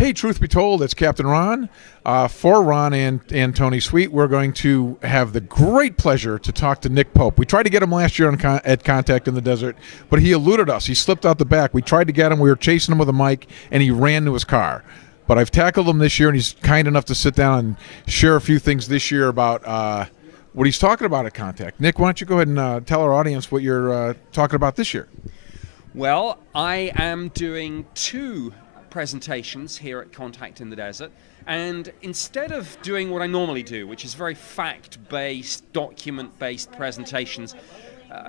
Hey, truth be told, it's Captain Ron. For Ron and Tony Sweet, we're going to have the great pleasure to talk to Nick Pope. We tried to get him last year at Contact in the Desert, but he eluded us. He slipped out the back. We tried to get him. We were chasing him with a mic, and he ran to his car. But I've tackled him this year, and he's kind enough to sit down and share a few things this year about what he's talking about at Contact. Nick, why don't you go ahead and tell our audience what you're talking about this year? Well, I am doing two presentations here at Contact in the Desert, and instead of doing what I normally do, which is very fact-based, document-based presentations,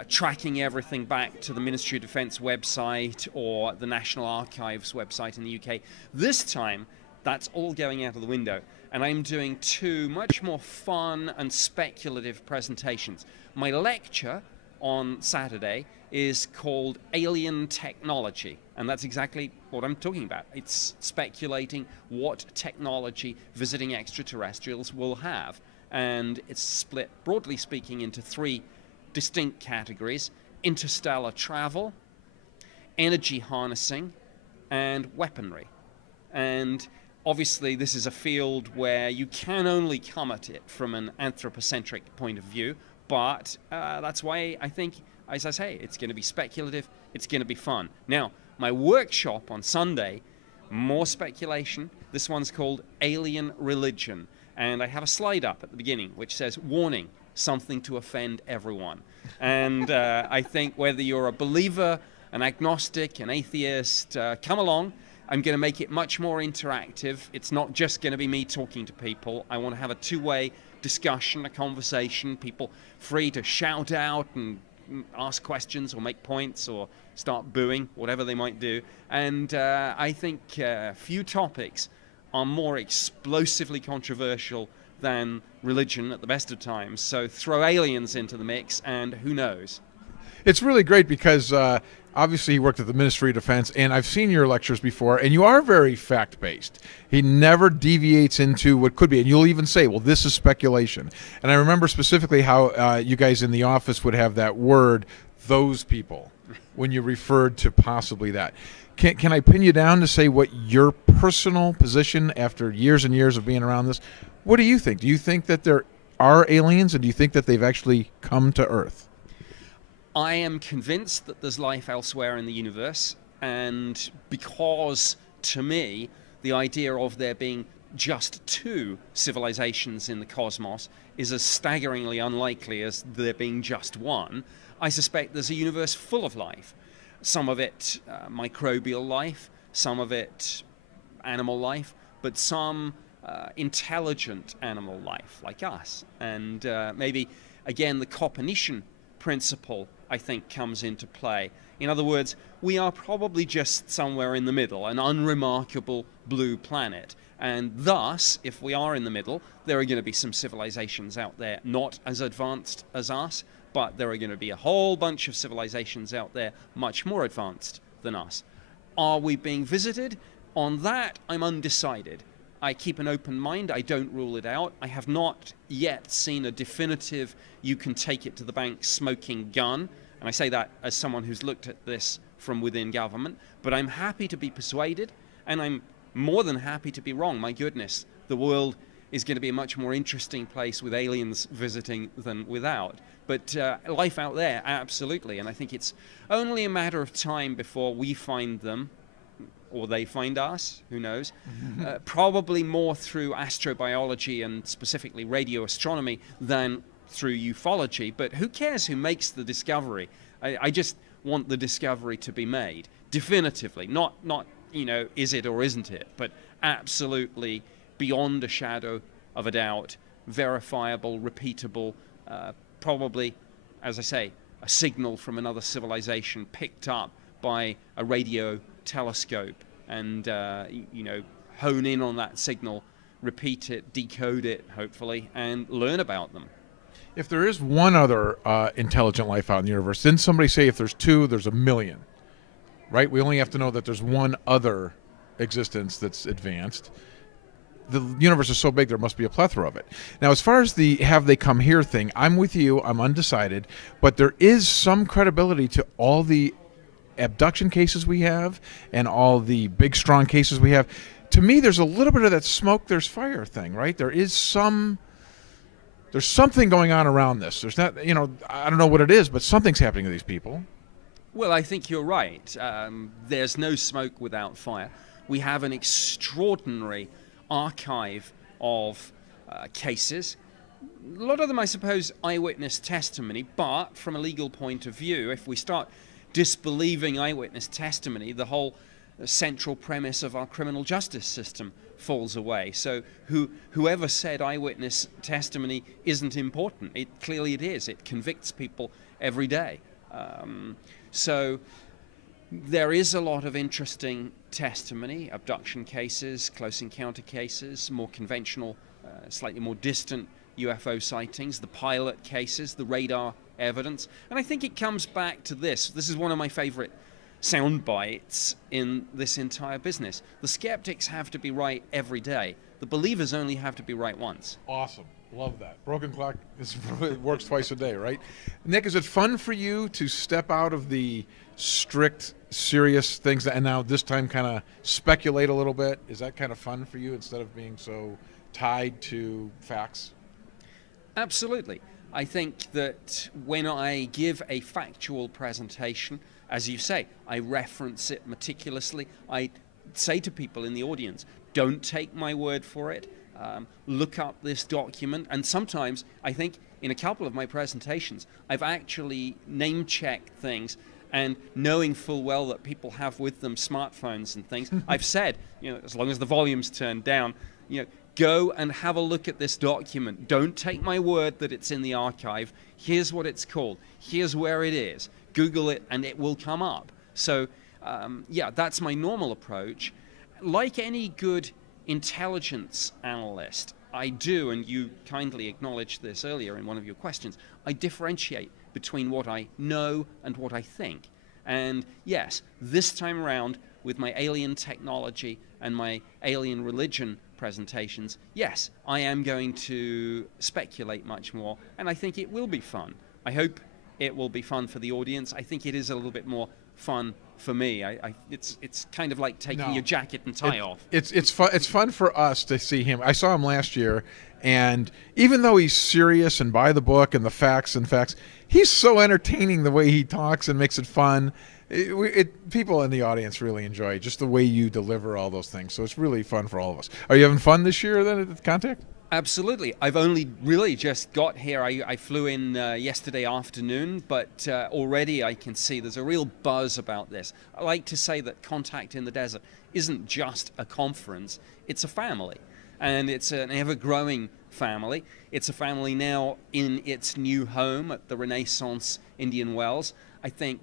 tracking everything back to the Ministry of Defense website or the National Archives website in the UK, this time that's all going out of the window, and I'm doing two much more fun and speculative presentations. My lecture on Saturday is called Alien Technology, and that's exactly what I'm talking about. It's speculating what technology visiting extraterrestrials will have, and it's split, broadly speaking, into three distinct categories: interstellar travel, energy harnessing, and weaponry. And obviously this is a field where you can only come at it from an anthropocentric point of view, but that's why I think, as I say, it's going to be speculative, it's going to be fun. Now, my workshop on Sunday, more speculation. This one's called Alien Religion, and I have a slide up at the beginning which says, warning, something to offend everyone. And I think whether you're a believer, an agnostic, an atheist, come along. I'm going to make it much more interactive. It's not just going to be me talking to people. I want to have a two-way discussion, a conversation, people free to shout out and ask questions or make points or start booing, whatever they might do. And I think few topics are more explosively controversial than religion at the best of times. So throw aliens into the mix and who knows. It's really great because obviously he worked at the Ministry of Defense, and I've seen your lectures before, and you are very fact-based. He never deviates into what could be, and you'll even say, well, this is speculation. And I remember specifically how you guys in the office would have that word, those people, when you referred to possibly that. Can I pin you down to say what your personal position after years and years of being around this, what do you think? Do you think that there are aliens, and do you think that they've actually come to Earth? I am convinced that there's life elsewhere in the universe, and because, to me, the idea of there being just two civilizations in the cosmos is as staggeringly unlikely as there being just one, I suspect there's a universe full of life. Some of it microbial life, some of it animal life, but some intelligent animal life like us. And maybe, again, the Copernican principle, I think, comes into play. In other words, we are probably just somewhere in the middle, an unremarkable blue planet. And thus, if we are in the middle, there are going to be some civilizations out there not as advanced as us, but there are going to be a whole bunch of civilizations out there much more advanced than us. Are we being visited? On that, I'm undecided. I keep an open mind. I don't rule it out. I have not yet seen a definitive, you can take it to the bank smoking gun. And I say that as someone who's looked at this from within government. But I'm happy to be persuaded, and I'm more than happy to be wrong. My goodness, the world is going to be a much more interesting place with aliens visiting than without. But life out there, absolutely. And I think it's only a matter of time before we find them, or they find us, who knows. Probably more through astrobiology and specifically radio astronomy than through ufology, but who cares who makes the discovery? I just want the discovery to be made definitively, not you know, is it or isn't it, but absolutely beyond a shadow of a doubt, verifiable, repeatable, probably, as I say, a signal from another civilization picked up by a radio telescope, and you know, hone in on that signal, repeat it, decode it, hopefully, and learn about them. If there is one other intelligent life out in the universe, didn't somebody say if there's two, there's a million? Right? We only have to know that there's one other existence that's advanced. The universe is so big, there must be a plethora of it. Now, as far as the have they come here thing, I'm with you. I'm undecided. But there is some credibility to all the abduction cases we have and all the big, strong cases we have. to me, there's a little bit of that smoke, there's fire thing, right? There's something going on around this. There's not, I don't know what it is, but something's happening to these people. Well, I think you're right. There's no smoke without fire. We have an extraordinary archive of cases. A lot of them, I suppose, eyewitness testimony, but from a legal point of view, if we start disbelieving eyewitness testimony, the whole central premise of our criminal justice system falls away. So whoever said eyewitness testimony isn't important, clearly it is. It convicts people every day. So there is a lot of interesting testimony, abduction cases, close encounter cases, more conventional, slightly more distant UFO sightings, the pilot cases, the radar evidence. And I think it comes back to this. This is one of my favorite sound bites in this entire business. The skeptics have to be right every day. The believers only have to be right once. Awesome. Love that. Broken clock works twice a day, right? Nick, is it fun for you to step out of the strict, serious things and now this time kind of speculate a little bit? Is that kind of fun for you instead of being so tied to facts? Absolutely. I think that when I give a factual presentation, as you say, I reference it meticulously. I say to people in the audience, don't take my word for it. Look up this document. And sometimes, I think, in a couple of my presentations, I've actually name-checked things, and knowing full well that people have with them smartphones and things, I've said, as long as the volume's turned down, go and have a look at this document. Don't take my word that it's in the archive. Here's what it's called. Here's where it is. Google it, and it will come up. So, yeah, that's my normal approach. Like any good intelligence analyst, I do, and you kindly acknowledged this earlier in one of your questions, I differentiate between what I know and what I think. And yes, this time around, with my alien technology and my alien religion presentations, yes, I am going to speculate much more, and I think it will be fun. I hope it will be fun for the audience. I think it is a little bit more fun for me. It's kind of like taking your jacket and tie off. It's fun. It's fun for us to see him. I saw him last year, and even though he's serious and by the book and the facts, he's so entertaining the way he talks and makes it fun. People in the audience really enjoy just the way you deliver all those things. So it's really fun for all of us. Are you having fun this year then at the Contact? Absolutely. I've only really just got here. I flew in yesterday afternoon, but already I can see there's a real buzz about this. I like to say that Contact in the Desert isn't just a conference, it's a family. And it's an ever-growing family. It's a family now in its new home at the Renaissance Indian Wells. I think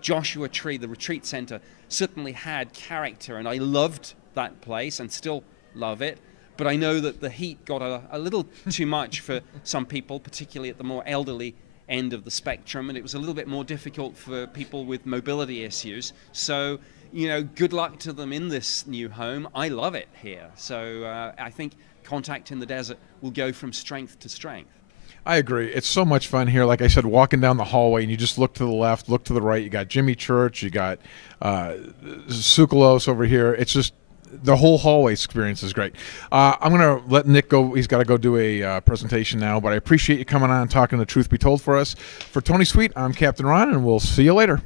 Joshua Tree, the retreat center, certainly had character, and I loved that place and still love it. But I know that the heat got a little too much for some people, particularly at the more elderly end of the spectrum, and it was a little bit more difficult for people with mobility issues. So, good luck to them in this new home. I love it here. So I think Contact in the Desert will go from strength to strength. I agree. It's so much fun here. Like I said, walking down the hallway, and you just look to the left, look to the right. You got Jimmy Church, you got Tsoukalos over here. It's just the whole hallway experience is great. I'm going to let Nick go. He's got to go do a presentation now, but I appreciate you coming on and talking the truth be told for us. For Tony Sweet, I'm Captain Ron, and we'll see you later.